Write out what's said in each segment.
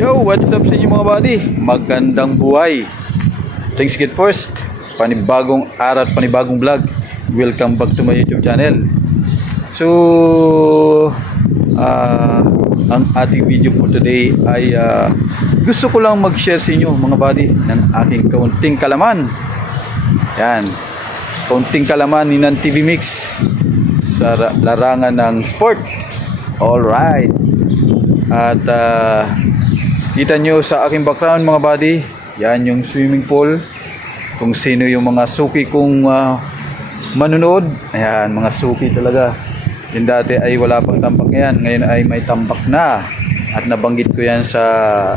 Yo, what's up sa inyo mga buddy? Magandang buhay. Thanks get first. Panibagong araw at panibagong vlog. Welcome back to my YouTube channel. So, ang ating video for today ay gusto ko lang mag-share sa inyo mga buddy ng aking kaunting kalaman. Yan. Kaunting kalaman ni Nan TV Mix sa larangan ng sport. Alright. At kita nyo sa aking background mga buddy, yan yung swimming pool. Kung sino yung mga suki kong manunood, ayan, mga suki talaga. Yung dati ay wala pang tambak yan, ngayon ay may tambak na. At nabanggit ko yan sa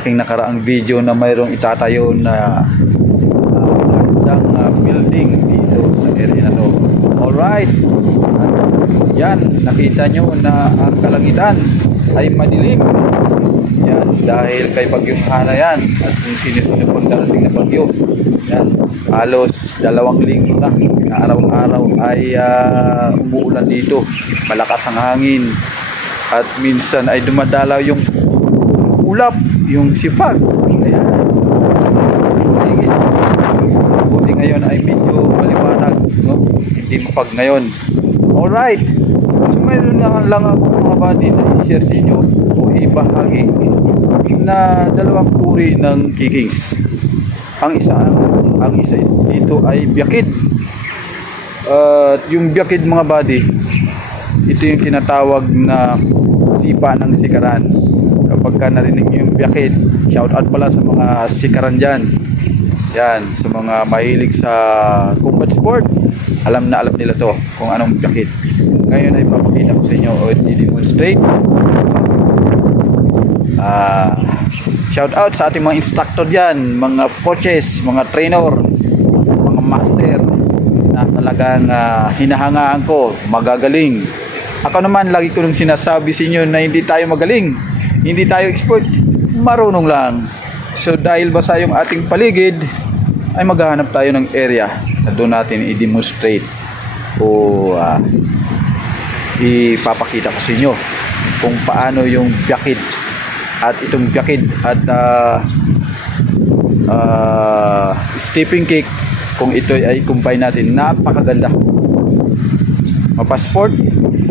aking nakaraang video na mayroong itatayo na magandang building dito sa area na to. Alright. Yan, nakita nyo na ang kalangitan ay madilim. Yan, dahil kay Bagyong Hana yan at yung sinisunod pang darating na bagyo. Yan, halos 2 linggo na, araw-araw ay umuulan dito. Malakas ang hangin at minsan ay dumadalaw yung ulap, yung sipag. Ayan. Buti ngayon ay medyo maliwanag, no? Hindi mapag ngayon. Alright. So mayroon na lang ako mga buddy na i-share sa inyo o ibahagi na 2 uri ng kikings. Ang isa dito ay biyakid. Yung biyakid mga buddy, ito yung tinatawag na sipa ng sikaran. Kapag ka narinig yung biyakid, shout out pala sa mga sikaran dyan. Yan, sa mga mahilig sa combat sport, alam na alam nila to kung anong biyakid. Ngayon ay papakita ko sa inyo o i-demonstrate. Shout out sa ating mga instructor dyan, mga coaches, mga trainer, mga master na talagang hinahangaan ko, magagaling. Ako naman lagi ko nung sinasabi sa inyo na hindi tayo magaling, hindi tayo expert, marunong lang. So dahil basa yung ating paligid, ay maghahanap tayo ng area na doon natin i-demonstrate o ipapakita ko sa inyo kung paano yung biyakid. At itong biyakid at stepping kick, kung ito ay combine natin, napakaganda. Mapa-sport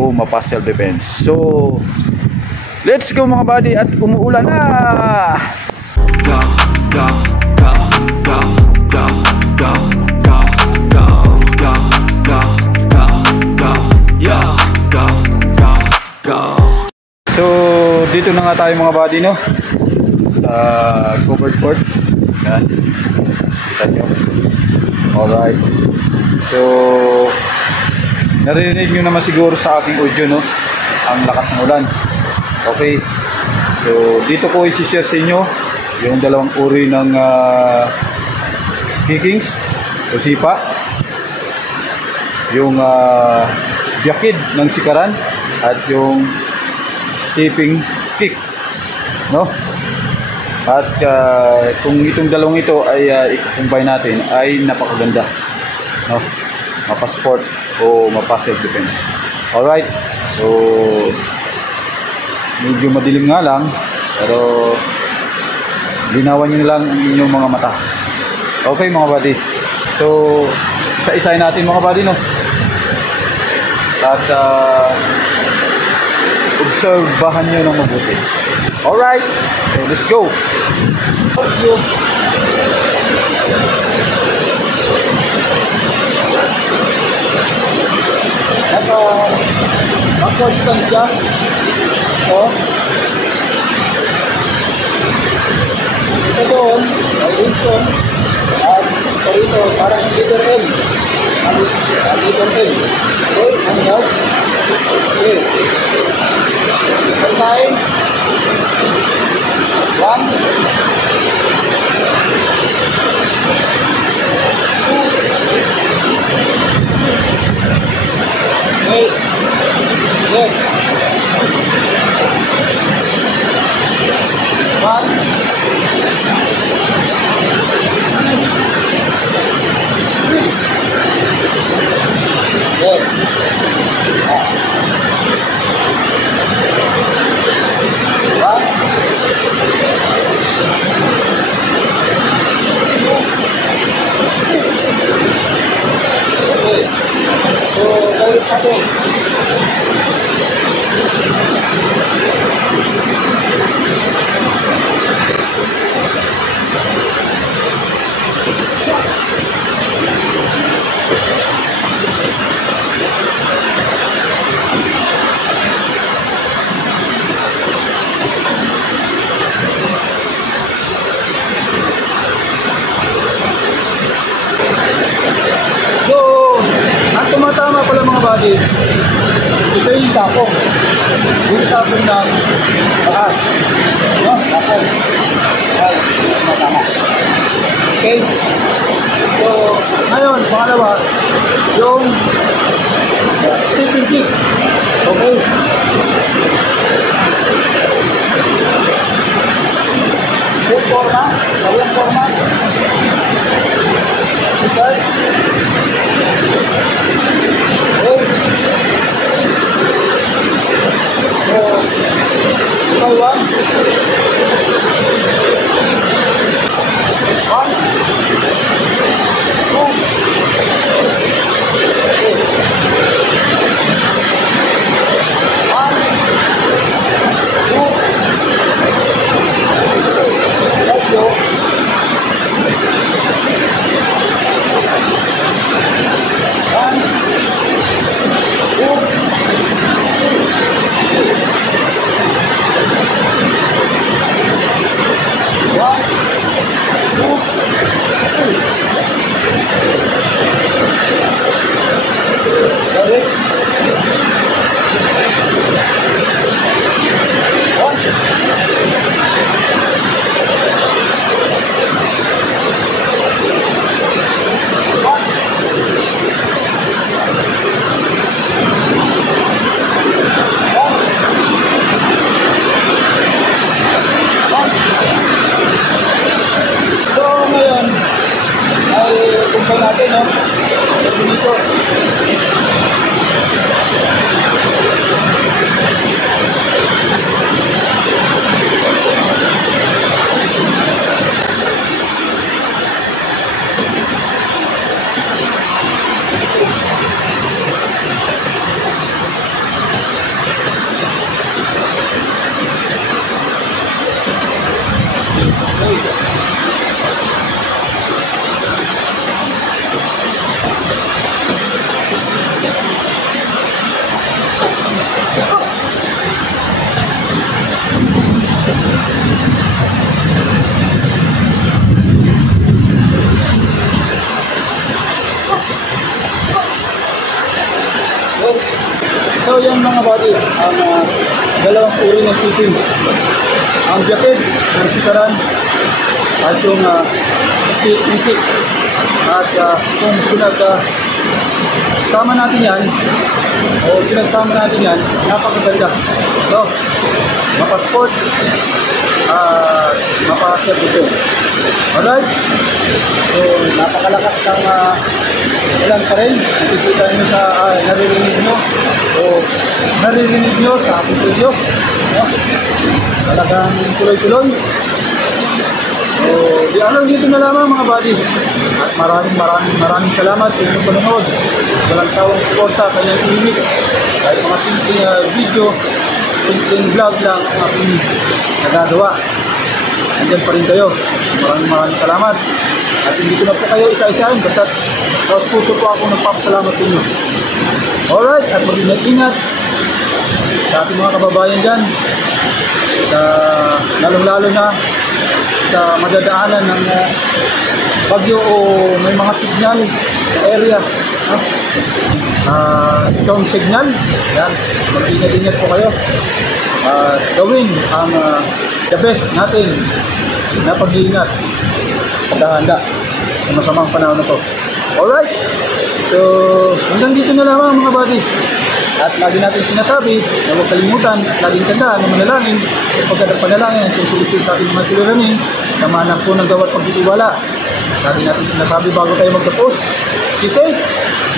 o mapa-self-defense. So, let's go mga buddy at umuulan na! Go, go, go, go, go, go, go, go, go, go, go, go, yo, go, go, go. So, dito na nga tayo mga buddy, no? Sa covered court. Yan. Kita nyo. Alright. So, narinig nyo naman siguro sa aking audio, no? Ang lakas ng ulan. Okay. So, dito ko isi-share sa inyo yung 2 uri ng kickings o sipa. Yung biyakid ng sikaran at yung stepping kick, no? At kung itong 2 ito ay i-combine natin ay napakaganda, no? Mapa-sport o mapa-self-defense. Alright. So medyo madilim nga lang, pero linawan nyo lang ang inyong mga mata. Okay mga buddy. So isa-isahin natin mga buddy, no? At obserbahan nyo ng mabuti. Alright, so let's go. Naka-constant siya. So, ito doon, ay Wilson. At ito, parang leader M. Leader M. Okay, ano daw? Okay. Time 1 2 8 yes sapong. Yung sapong ng bakas. No? Sapong. Ay, matama. Okay? So, ngayon, pangalawa, yung stepping kick. Okay? Yung forma, yung forma. Okay? Okay? So, ikaw one. One. Two. Okay. One. Two. Let's go. One. Two. One, two, three. Ready? One. One. So ngayon ay kumpay natin, no? Ito dito. So yan mga buddy, ang dalawang uri ng tipping. Ang jacket, ang sikaran, at yung tipping kick. At kung pinagsama natin yan, o pinagsama natin yan, napakaganda. So, mapasport, mapakasya dito. Alright? So, napakalakas ng ilan pa rin. Nakikita nyo sa naririnig nyo. O naririnig nyo sa aking video. No? Talagang tuloy-tuloy. So, di ano dito na lamang mga buddy. At maraming salamat sa inyong panonood. Walang sawang suporta sa inyong clinic. Kahit mga simpleng video, simpleng vlog lang ang aking nagagawa. Nandiyan pa rin kayo. Maraming salamat. At hindi ko na po kayo isa-isahin. Basta sa puso po ako nagpapasalamat sa inyo. Alright, at mag-ingat sa ating mga kababayan dyan. Lalong-lalo na sa madadaanan ng bagyo o may mga signal sa area. Itong signal, yan, mag-ingat po kayo. Gawin ang the best natin na pag-iingat. Handa-handa sa masamang panahon na to. Alright, so hanggang dito na lamang mga buddy. At lagi natin sinasabi na huwag kalimutan at laging tandaan na manalangin at pagkadagpanalangin ang solusyon sa ating mga suliranin na manang po ng gawat pagtitiwala. Lagi natin sinasabi bago tayo magtapos, stay safe,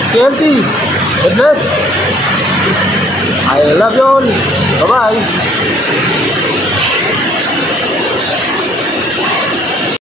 stay healthy, God bless. I love you all. Bye-bye.